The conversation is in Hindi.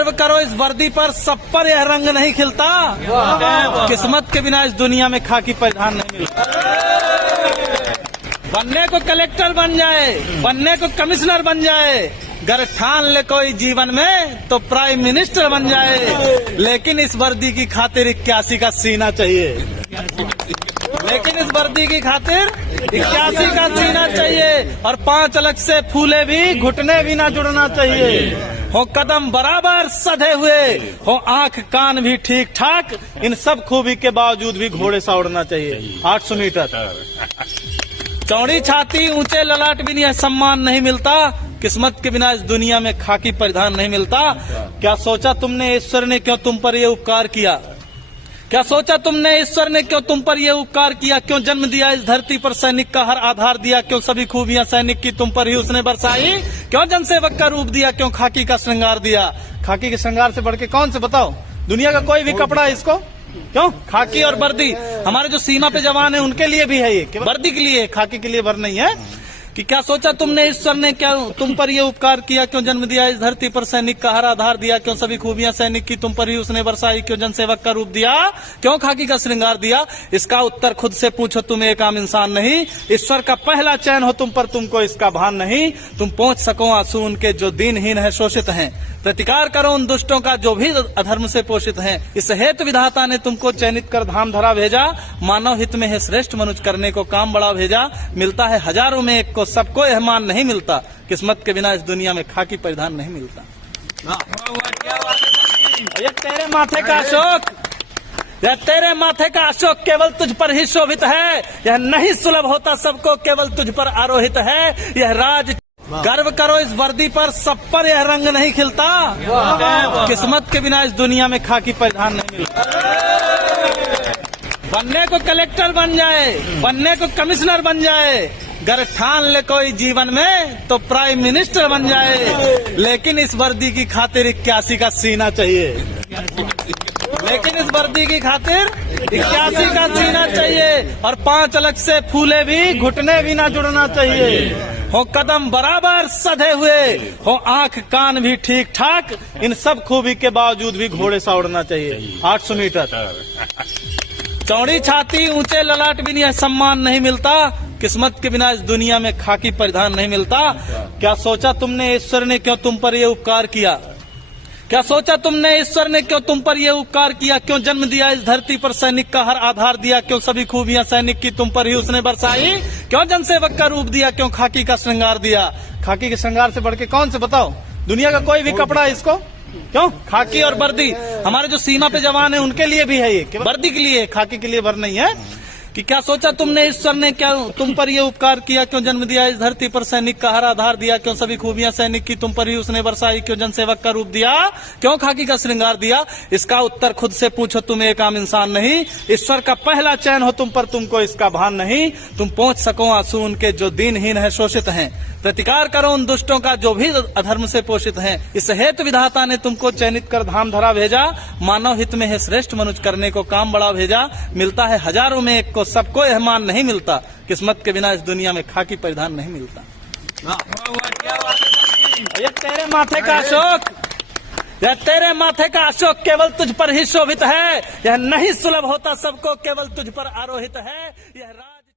गर्व करो इस वर्दी पर, सब पर यह रंग नहीं खिलता। किस्मत के बिना इस दुनिया में खाकी परिधान नहीं मिलता। बनने को कलेक्टर बन जाए, बनने को कमिश्नर बन जाए, गर ठान ले कोई जीवन में तो प्राइम मिनिस्टर बन जाए। लेकिन इस वर्दी की खातिर 81 का सीना चाहिए। लेकिन इस वर्दी की खातिर 81 का सीना चाहिए। और 5 अलग से फूले भी, घुटने भी ना जुड़ना चाहिए। हो कदम बराबर सधे हुए, हो आंख कान भी ठीक ठाक, इन सब खूबी के बावजूद भी घोड़े सा उड़ना चाहिए। 800 मीटर चौड़ी छाती, ऊंचे ललाट भी यह सम्मान नहीं मिलता। किस्मत के बिना इस दुनिया में खाकी परिधान नहीं मिलता। क्या सोचा तुमने ईश्वर ने क्यों तुम पर ये उपकार किया? क्या सोचा तुमने ईश्वर ने क्यों तुम पर ये उपकार किया? क्यों जन्म दिया इस धरती पर, सैनिक का हर आधार दिया? क्यों सभी खूबियां सैनिक की तुम पर ही उसने बरसाई? क्यों जनसेवक का रूप दिया? क्यों खाकी का श्रृंगार दिया? खाकी के श्रृंगार से बढ़ के कौन से बताओ? दुनिया का कोई भी कपड़ा है इसको? क्यों? खाकी और वर्दी हमारे जो सीमा पे जवान है उनके लिए भी है, ये वर्दी के लिए, खाकी के लिए भर नहीं है। कि क्या सोचा तुमने ईश्वर ने क्या तुम पर ये उपकार किया? क्यों जन्म दिया इस धरती पर, सैनिक का हर आधार दिया? क्यों सभी खूबियां सैनिक की तुम पर ही उसने बरसाई? क्यों जनसेवक का रूप दिया? क्यों खाकी का श्रृंगार दिया? इसका उत्तर खुद से पूछो, तुम एक आम इंसान नहीं। ईश्वर का पहला चयन हो तुम पर, तुमको इसका भान नहीं। तुम पहुंच सको आंसू उनके जो दीनहीन है, शोषित हैं। प्रतिकार करो उन दुष्टों का जो भी अधर्म से पोषित हैं। इस हेतु विधाता ने तुमको चयनित कर धाम धरा भेजा। मानव हित में है श्रेष्ठ मनुष्य करने को काम बड़ा भेजा। मिलता है हजारों में एक को, सबको यह मान नहीं मिलता। किस्मत के बिना इस दुनिया में खाकी परिधान नहीं मिलता। ये तेरे माथे का अशोक, यह तेरे माथे का अशोक केवल तुझ पर ही शोभित है। यह नहीं सुलभ होता सबको, केवल तुझ पर आरोहित है। यह राज गर्व करो इस वर्दी पर, सब पर यह रंग नहीं खिलता। किस्मत के बिना इस दुनिया में खाकी परिधान नहीं मिलता। बनने को कलेक्टर बन जाए, बनने को कमिश्नर बन जाए, गर ठान ले कोई जीवन में तो प्राइम मिनिस्टर बन जाए। लेकिन इस वर्दी की खातिर 81 का सीना चाहिए। लेकिन इस वर्दी की खातिर 81 का सीना चाहिए। और 5 अलग से फूले भी, घुटने भी ना जुड़ना चाहिए। हो कदम बराबर सधे हुए, हो आंख कान भी ठीक ठाक, इन सब खूबी के बावजूद भी घोड़े सा उड़ना चाहिए। 800 मीटर चौड़ी छाती, ऊंचे ललाट भी यह सम्मान नहीं मिलता। किस्मत के बिना इस दुनिया में खाकी परिधान नहीं मिलता। क्या सोचा तुमने ईश्वर ने क्यों तुम पर ये उपकार किया? क्या सोचा तुमने ईश्वर ने क्यों तुम पर ये उपकार किया? क्यों जन्म दिया इस धरती पर, सैनिक का हर आधार दिया? क्यों सभी खूबियां सैनिक की तुम पर ही उसने बरसाई? क्यों जनसेवक का रूप दिया? क्यों खाकी का श्रृंगार दिया? खाकी के श्रृंगार से बढ़ के कौन से बताओ? दुनिया का कोई भी कपड़ा है इसको? क्यों? खाकी और वर्दी हमारे जो सीमा पे जवान है उनके लिए भी है, ये वर्दी के लिए, खाकी के लिए भर नहीं है। कि क्या सोचा तुमने ईश्वर ने क्या तुम पर ये उपकार किया? क्यों जन्म दिया इस धरती पर, सैनिक का हर आधार दिया? क्यों सभी खूबियां सैनिक की तुम पर ही उसने बरसाई? क्यों जनसेवक का रूप दिया? क्यों खाकी का श्रृंगार दिया? इसका उत्तर खुद से पूछो, तुम एक आम इंसान नहीं। ईश्वर का पहला चयन हो तुम पर, तुमको इसका भान नहीं। तुम पहुंच सको आंसू उनके जो दीनहीन है, शोषित हैं। प्रतिकार करो उन दुष्टों का जो भी अधर्म से पोषित हैं। इस हेतु विधाता ने तुमको चयनित कर धाम धरा भेजा। मानव हित में है श्रेष्ठ मनुष्य करने को काम बड़ा भेजा। मिलता है हजारों में एक को, सबको यह मान नहीं मिलता। किस्मत के बिना इस दुनिया में खाकी परिधान नहीं मिलता। ये तेरे माथे का अशोक, यह तेरे माथे का अशोक केवल तुझ पर ही शोभित है। यह नहीं सुलभ होता सबको, केवल तुझ पर आरोहित है। यह